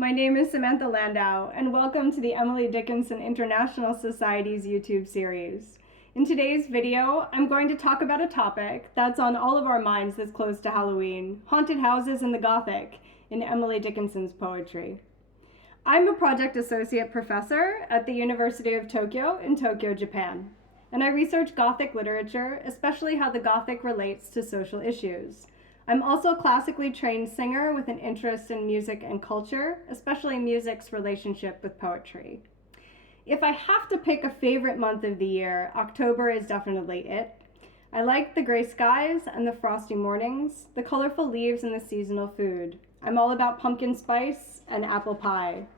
My name is Samantha Landau, and welcome to the Emily Dickinson International Society's YouTube series. In today's video, I'm going to talk about a topic that's on all of our minds this close to Halloween: haunted houses in the Gothic in Emily Dickinson's poetry. I'm a project associate professor at the University of Tokyo in Tokyo, Japan, and I research Gothic literature, especially how the Gothic relates to social issues. I'm also a classically trained singer with an interest in music and culture, especially music's relationship with poetry. If I have to pick a favorite month of the year, October is definitely it. I like the gray skies and the frosty mornings, the colorful leaves and the seasonal food. I'm all about pumpkin spice and apple pie.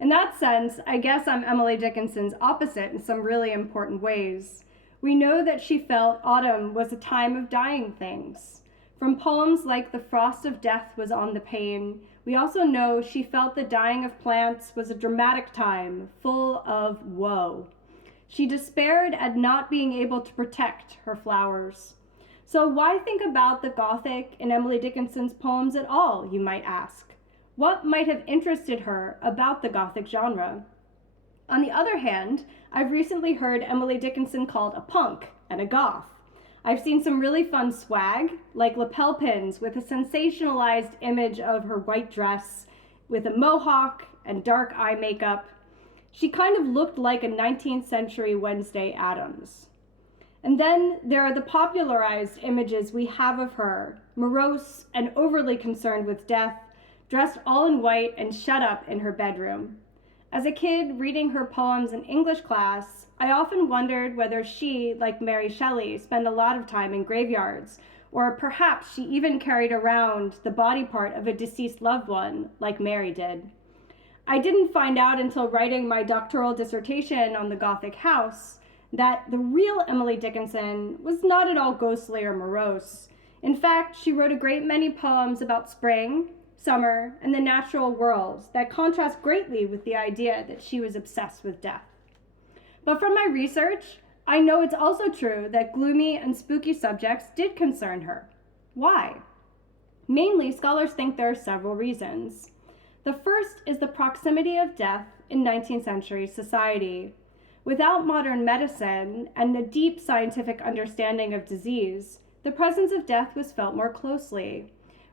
In that sense, I guess I'm Emily Dickinson's opposite in some really important ways. We know that she felt autumn was a time of dying things. From poems like "The frost of death was on the pane," we also know she felt the dying of plants was a dramatic time, full of woe. She despaired at not being able to protect her flowers. So why think about the Gothic in Emily Dickinson's poems at all, you might ask? What might have interested her about the Gothic genre? On the other hand, I've recently heard Emily Dickinson called a punk and a goth. I've seen some really fun swag, like lapel pins with a sensationalized image of her white dress with a mohawk and dark eye makeup. She kind of looked like a 19th century Wednesday Addams. And then there are the popularized images we have of her, morose and overly concerned with death, dressed all in white and shut up in her bedroom. As a kid reading her poems in English class, I often wondered whether she, like Mary Shelley, spent a lot of time in graveyards, or perhaps she even carried around the body part of a deceased loved one, like Mary did. I didn't find out until writing my doctoral dissertation on the Gothic house that the real Emily Dickinson was not at all ghostly or morose. In fact, she wrote a great many poems about spring, summer, and the natural world that contrast greatly with the idea that she was obsessed with death. But from my research, I know it's also true that gloomy and spooky subjects did concern her. Why? Mainly, scholars think there are several reasons. The first is the proximity of death in 19th century society. Without modern medicine and the deep scientific understanding of disease, the presence of death was felt more closely.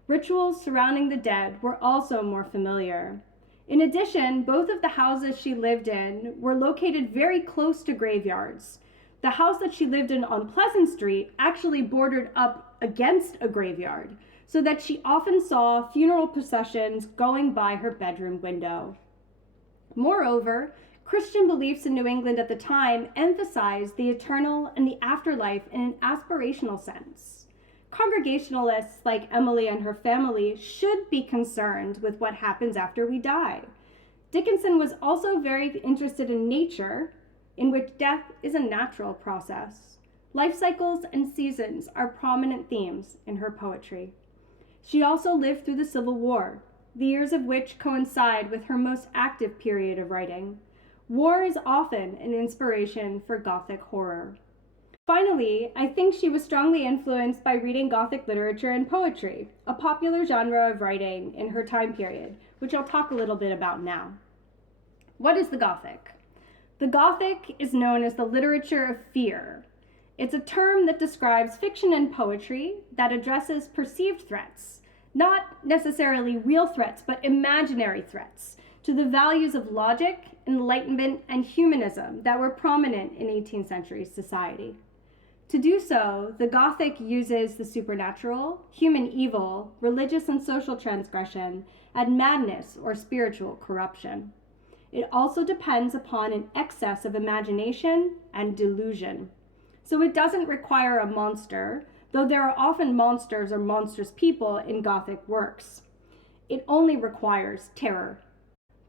Rituals surrounding the dead were also more familiar. In addition, both of the houses she lived in were located very close to graveyards. The house that she lived in on Pleasant Street actually bordered up against a graveyard, so that she often saw funeral processions going by her bedroom window. Moreover, Christian beliefs in New England at the time emphasized the eternal and the afterlife in an aspirational sense. Congregationalists like Emily and her family should be concerned with what happens after we die. Dickinson was also very interested in nature, in which death is a natural process. Life cycles and seasons are prominent themes in her poetry. She also lived through the Civil War, the years of which coincide with her most active period of writing. War is often an inspiration for Gothic horror. Finally, I think she was strongly influenced by reading Gothic literature and poetry, a popular genre of writing in her time period, which I'll talk a little bit about now. What is the Gothic? The Gothic is known as the literature of fear. It's a term that describes fiction and poetry that addresses perceived threats, not necessarily real threats, but imaginary threats, to the values of logic, enlightenment, and humanism that were prominent in 18th century society. To do so, the Gothic uses the supernatural, human evil, religious and social transgression, and madness or spiritual corruption. It also depends upon an excess of imagination and delusion. So it doesn't require a monster, though there are often monsters or monstrous people in Gothic works. It only requires terror.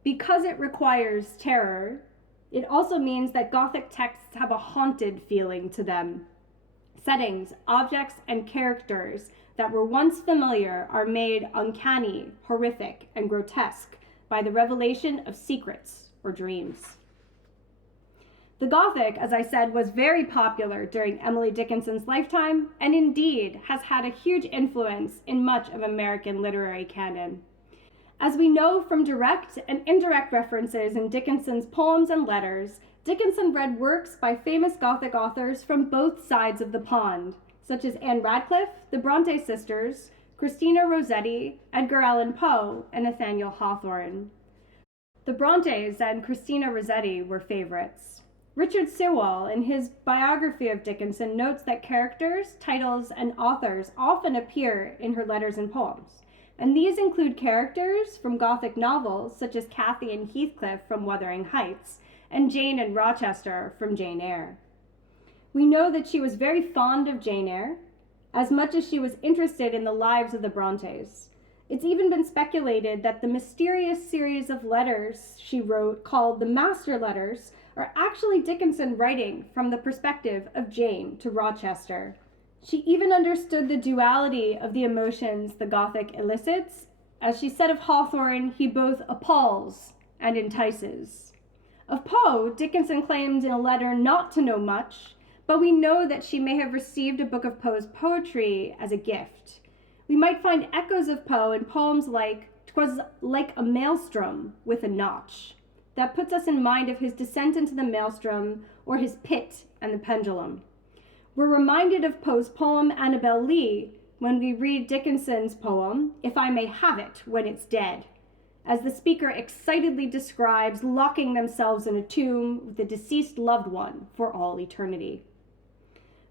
Because it requires terror, it also means that Gothic texts have a haunted feeling to them. Settings, objects, and characters that were once familiar are made uncanny, horrific, and grotesque by the revelation of secrets or dreams. The Gothic, as I said, was very popular during Emily Dickinson's lifetime, and indeed has had a huge influence in much of American literary canon. As we know from direct and indirect references in Dickinson's poems and letters, Dickinson read works by famous Gothic authors from both sides of the pond, such as Anne Radcliffe, the Bronte sisters, Christina Rossetti, Edgar Allan Poe, and Nathaniel Hawthorne. The Brontes and Christina Rossetti were favorites. Richard Sewall, in his biography of Dickinson, notes that characters, titles, and authors often appear in her letters and poems, and these include characters from Gothic novels such as Cathy and Heathcliff from Wuthering Heights, and Jane and Rochester from Jane Eyre. We know that she was very fond of Jane Eyre, as much as she was interested in the lives of the Brontes. It's even been speculated that the mysterious series of letters she wrote, called the Master Letters, are actually Dickinson writing from the perspective of Jane to Rochester. She even understood the duality of the emotions the Gothic elicits. As she said of Hawthorne, he both appalls and entices. Of Poe, Dickinson claimed in a letter not to know much, but we know that she may have received a book of Poe's poetry as a gift. We might find echoes of Poe in poems like "'Twas like a maelstrom with a notch." That puts us in mind of his descent into the maelstrom, or his pit and the pendulum. We're reminded of Poe's poem Annabel Lee when we read Dickinson's poem, "If I May Have It When It's Dead," as the speaker excitedly describes locking themselves in a tomb with a deceased loved one for all eternity.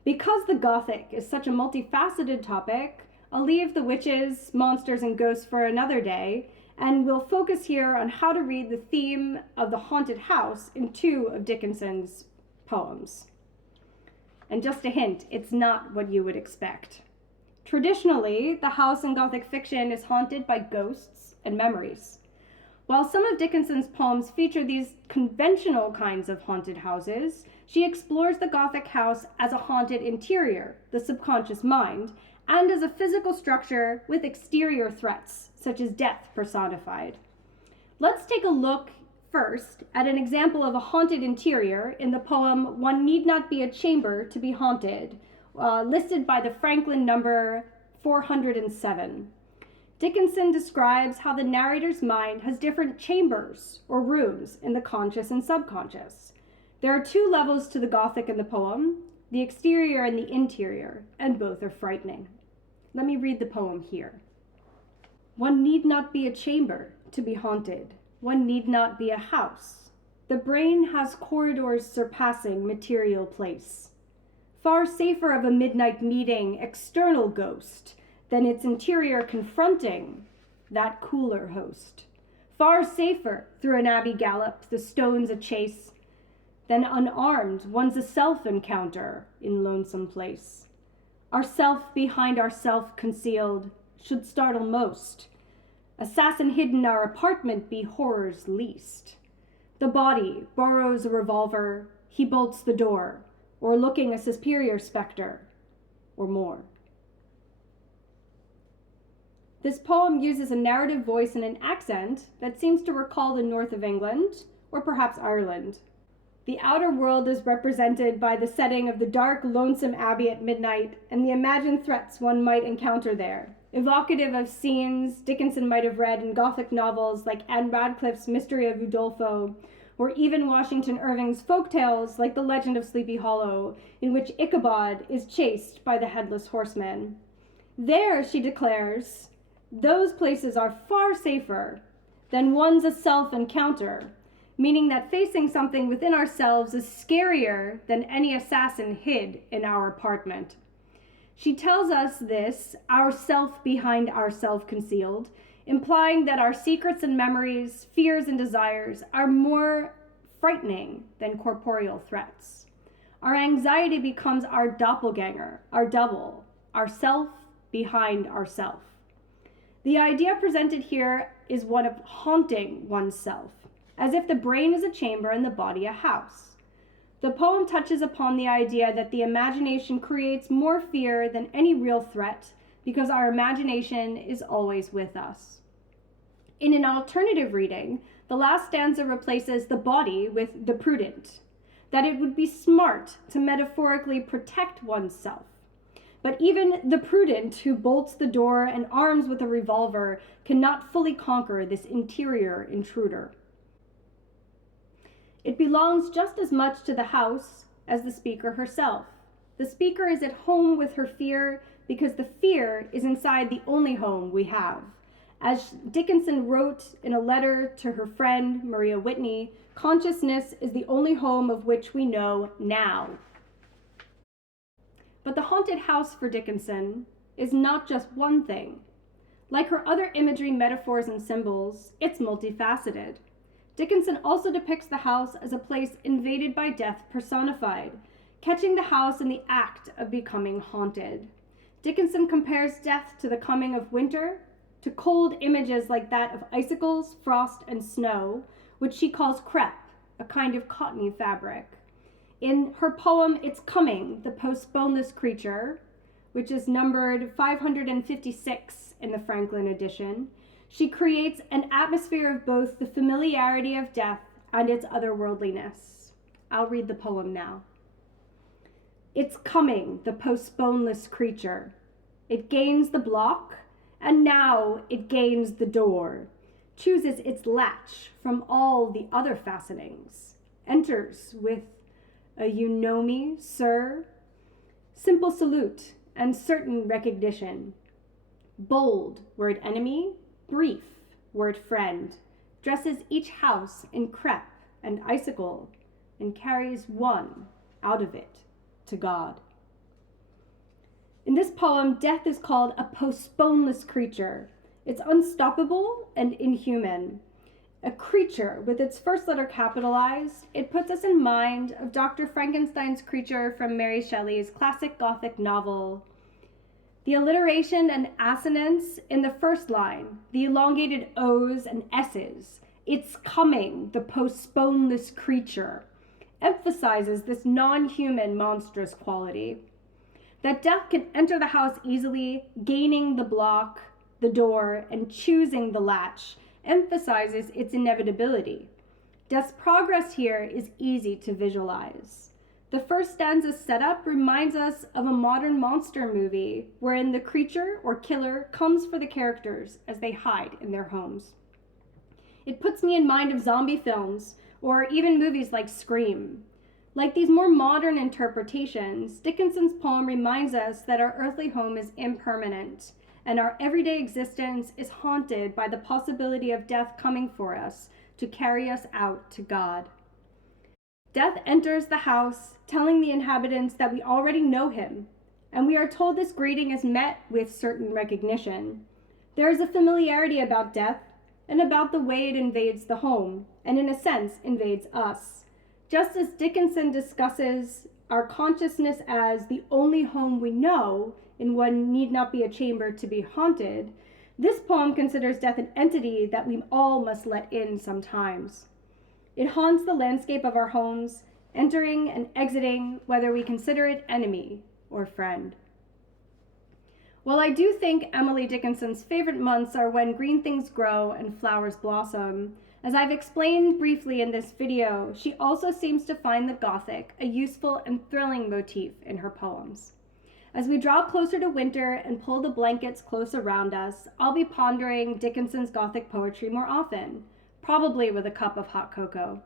Because the Gothic is such a multifaceted topic, I'll leave the witches, monsters, and ghosts for another day, and we'll focus here on how to read the theme of the haunted house in two of Dickinson's poems. And just a hint, it's not what you would expect. Traditionally, the house in Gothic fiction is haunted by ghosts and memories. While some of Dickinson's poems feature these conventional kinds of haunted houses, she explores the Gothic house as a haunted interior, the subconscious mind, and as a physical structure with exterior threats, such as death personified. Let's take a look first at an example of a haunted interior in the poem "One Need Not Be a Chamber to Be Haunted," listed by the Franklin number 407. Dickinson describes how the narrator's mind has different chambers or rooms in the conscious and subconscious. There are two levels to the Gothic in the poem, the exterior and the interior, and both are frightening. Let me read the poem here. One need not be a chamber to be haunted. One need not be a house. The brain has corridors surpassing material place. Far safer of a midnight meeting, external ghost, than its interior confronting that cooler host. Far safer through an abbey gallop, the stones a chase, than unarmed one's a self encounter in lonesome place. Ourself behind ourself concealed should startle most. Assassin hidden our apartment be horror's least. The body borrows a revolver, he bolts the door, or looking a superior spectre, or more. This poem uses a narrative voice and an accent that seems to recall the north of England, or perhaps Ireland. The outer world is represented by the setting of the dark, lonesome abbey at midnight and the imagined threats one might encounter there, evocative of scenes Dickinson might have read in Gothic novels like Anne Radcliffe's Mystery of Udolpho, or even Washington Irving's folktales like The Legend of Sleepy Hollow, in which Ichabod is chased by the Headless Horseman. There, she declares, those places are far safer than one's a self-encounter, meaning that facing something within ourselves is scarier than any assassin hid in our apartment. She tells us this, ourself behind ourself concealed, implying that our secrets and memories, fears and desires are more frightening than corporeal threats. Our anxiety becomes our doppelganger, our double, ourself behind ourself. The idea presented here is one of haunting oneself, as if the brain is a chamber and the body a house. The poem touches upon the idea that the imagination creates more fear than any real threat because our imagination is always with us. In an alternative reading, the last stanza replaces the body with the prudent, that it would be smart to metaphorically protect oneself. But even the prudent who bolts the door and arms with a revolver cannot fully conquer this interior intruder. It belongs just as much to the house as the speaker herself. The speaker is at home with her fear because the fear is inside the only home we have. As Dickinson wrote in a letter to her friend Maria Whitney, consciousness is the only home of which we know now. But the haunted house for Dickinson is not just one thing. Like her other imagery, metaphors, and symbols, it's multifaceted. Dickinson also depicts the house as a place invaded by death personified, catching the house in the act of becoming haunted. Dickinson compares death to the coming of winter, to cold images like that of icicles, frost, and snow, which she calls crepe, a kind of cottony fabric. In her poem, It's Coming, the postponeless creature, which is numbered 556 in the Franklin edition, she creates an atmosphere of both the familiarity of death and its otherworldliness. I'll read the poem now. It's coming, the postponeless creature. It gains the block, and now it gains the door, chooses its latch from all the other fastenings, enters with a "you know me, sir," simple salute and certain recognition, bold word enemy, brief word friend, dresses each house in crepe and icicle, and carries one out of it to God. In this poem, death is called a postponeless creature. It's unstoppable and inhuman. A creature with its first letter capitalized, it puts us in mind of Dr. Frankenstein's creature from Mary Shelley's classic Gothic novel. The alliteration and assonance in the first line, the elongated O's and S's, it's coming, the postponeless creature, emphasizes this non-human monstrous quality. That death can enter the house easily, gaining the block, the door, and choosing the latch, emphasizes its inevitability. Death's progress here is easy to visualize. The first stanza's setup reminds us of a modern monster movie wherein the creature or killer comes for the characters as they hide in their homes. It puts me in mind of zombie films or even movies like Scream. Like these more modern interpretations, Dickinson's poem reminds us that our earthly home is impermanent and our everyday existence is haunted by the possibility of death coming for us to carry us out to God. Death enters the house, telling the inhabitants that we already know him, and we are told this greeting is met with certain recognition. There is a familiarity about death and about the way it invades the home, and in a sense invades us. Just as Dickinson discusses our consciousness as the only home we know, in one need not be a chamber to be haunted, this poem considers death an entity that we all must let in sometimes. It haunts the landscape of our homes, entering and exiting, whether we consider it enemy or friend. While I do think Emily Dickinson's favorite months are when green things grow and flowers blossom, as I've explained briefly in this video, she also seems to find the Gothic a useful and thrilling motif in her poems. As we draw closer to winter and pull the blankets close around us, I'll be pondering Dickinson's Gothic poetry more often, probably with a cup of hot cocoa.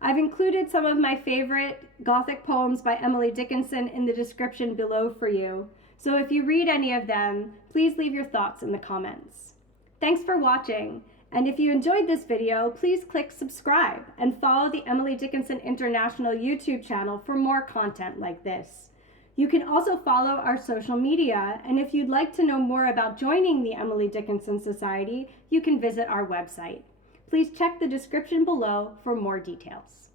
I've included some of my favorite Gothic poems by Emily Dickinson in the description below for you, so if you read any of them, please leave your thoughts in the comments. Thanks for watching. And if you enjoyed this video, please click subscribe and follow the Emily Dickinson International YouTube channel for more content like this. You can also follow our social media, and if you'd like to know more about joining the Emily Dickinson Society, you can visit our website. Please check the description below for more details.